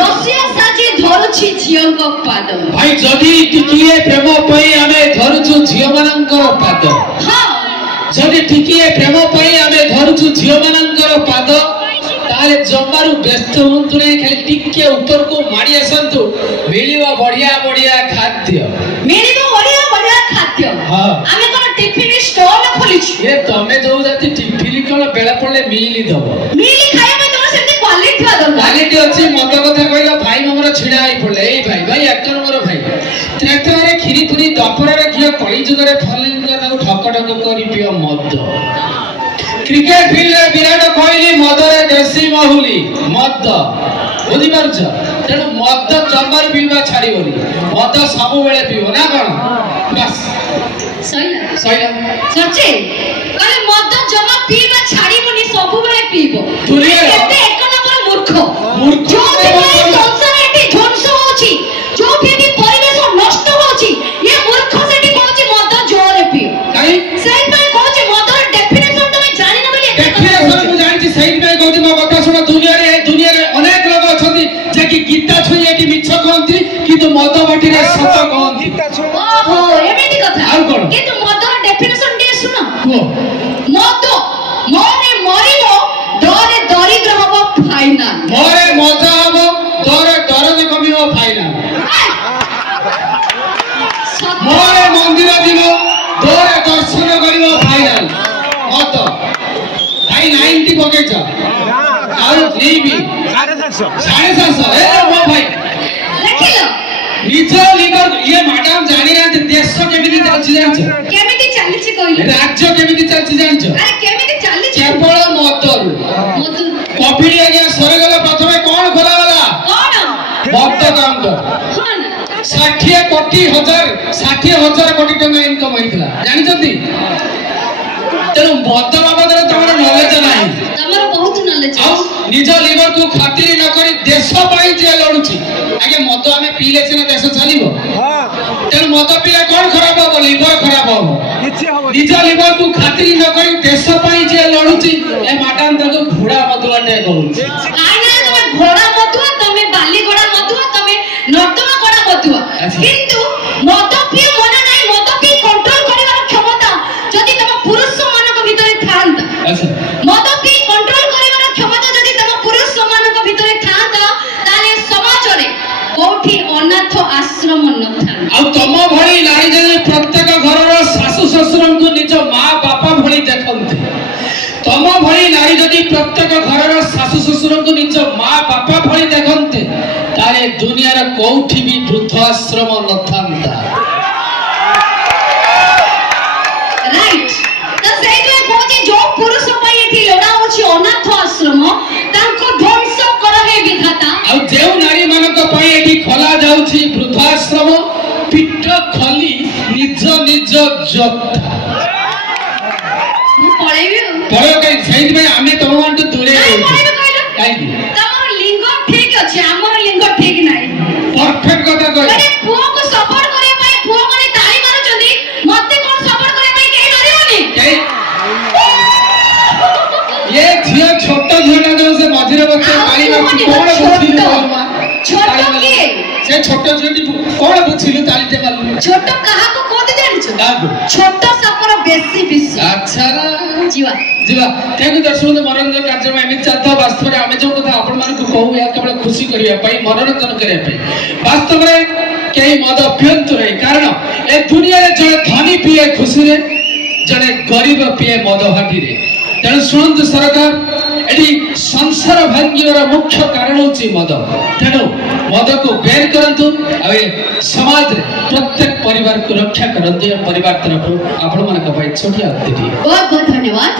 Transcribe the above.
रसिया साजी धरुछि झियंक पाद भाई जदि टिकिए प्रेम पई आमे धरुछु झियो मानकर पाद हां जदि टिकिए प्रेम पई आमे धरुछु झियो मानकर पाद ताले जम्मारु व्यस्त हुंतु नै खाली टिके ऊपर को माडी आसंतु मिलिबो बढ़िया बढ़िया खाद्य मिलिबो बढ़िया बढ़िया खाद्य हां आमे कोन टिफिन स्टॉल खोलिछि ए तमे जो जाति टिफिन कोन बेला पड़ले मिली दबो मिली खाए में तोर सेति क्वालिटी आ दरकार क्वालिटी अछि मत कथा कहला भाई हमर छिडा आई पड़ले ए भाई एक नंबर भाई त्रेतरे खिरी पुरी दपरे घियो कली जुगरे फलिंग का ठक ठक करी पियो मद क्रिकेट फील्ड विराट कोहली मदरे देसी महुली मद बुझी पारछ तेणु मद जमार पीवा छाड़ीबनी मद सब बेले पीबो ना कोन बस सहीला सच्चे अरे मद जमा पीवा छाड़ीबनी सब बेले पीबो दुनिया केते एक नंबर मूर्ख मूर्ख जो संसार एटी ध्वंस होछि जो भी परिवेश नष्ट होछि ये मूर्ख सेठी कोछि मद जोरे पियो काई सेही पे कोछि मदर डेफिनेशन तमे जानि न बोली डेफिनेशन मु जानि सेही पे कोछि मो कथा सुन दुनिया रे अनेक लोग अछथि जे कि गीता छुई एटी मिछ कहंती किंतु मद बाटी रे सत कहंती ओहो एमिति कथा आउ कोन किंतु मदर डेफिनेशन दे सुनो को मद मोरे मरिबो डरे दरिद्र हबो फाइनल मोरे मजा हबो डरे दरद कमिबो फाइनल मोरे मंदिर जीवो डरे दर्शन करिबो फाइनल मत भाई 90 पकेछ आउ जीबी 750 ए मो भाई देखिलो निज लीडर ये मैडम जानि ना देश केमिति चलछि जानछ केमिति चलिछि कहले राज्य केमिति चलछि जानछ अरे केमिति चलिछि केवल मतरू मत कॉपी आगे सरे गला प्रथमे कोन खोला वाला कोन मत काम कर कोन 60 कोटी कोटी टका इनकम होइतला जानि जति तेनु मत बाबदरे तमर नॉलेज नाही तमर बहुत नॉलेज आ निज लीवर को खातिर न करी देश पई जे लडुची आगे मत हमें पीले सिना देश चलिबो हां तेनु मत पीले कोन खराब हो लीवर खराब हो किछि हो निज लीवर को खातिर न करी देश पई जे लडुची ए मैडम तको घोड़ा मधुआ टे कहूची काई ना तमे घोड़ा मधुआ तमे बाली घोड़ा मधुआ तमे नर्दमा घोड़ा मधुआ किंतु मद पी मना नाही मद पी कंट्रोल करिवार क्षमता जदि तम पुरुष मानक भितरे थांता अच्छा मद पी कंट्रोल करिवार क्षमता जदि तम पुरुष मानक भितरे थांता ताले समाज रे कोठी अनाथ आश्रम न थांता आ तम भली नारी जदि प्रत्येक घरर सासु ससुरन को निज मां बापा भली देखंती तम भली नारी जदि प्रत्येक घरर सासु ससुरन को निज मां बापा भली देखंती तारे दुनिया रे कोठी भी वृद्धाश्रम न थांता राइट तो सेइले कोची जो पुरुष पई एठी लडा होछि अनाथ आश्रम तांको ध्वंस कर हे विधाता आ जेउ नारी मानक पई एठी खोला जाउछि वृद्धाश्रम पिठ खली निज निज जत मु पळेबी पळो कई सेहि में आमे तम मानट दूरे पळेबी कहलो काई तमर लिंग ठीक अछि हमर लिंग ठीक नाही परफेक्ट कथा कह अरे पुओ को सपोर्ट करे पई पुओ माने ताली मारुचंदी मते कोन सपोर्ट करे पई केही मारियोनी ये झियो छोटा झियोटा जो से मझिरे बच्चे ताली मार कोन बुझिलु छोटो किए से छोटा झियोटी कोन बुझिलु ताली टे मारलु छोटो कहा को कोते जानिছো कागो छोटो सपर बेसी विश्व अच्छा जीवा जीवा तेनु दर्शक मनोरंजन कार्यक्रम एमित चाहता वास्तव में आमे जो कथा आपण मान को कहू या केवल खुशी करिया पई मनोरंजन करिया पई वास्तव में केही मद पियंतु रे कारण ए दुनिया रे जने धनी पिए खुशी रे जने गरीब पिए मद हाटी रे तेणु शुणु सरकार एटी संसार भांगिवर मुख्य कारण होची मद तेणु मद को बैन करंतु आ समाज रे प्रत्येक परिवार को रक्षा करंतु परिवार तरफ आपण मन का भाई छोटी आते बहुत बहुत धन्यवाद।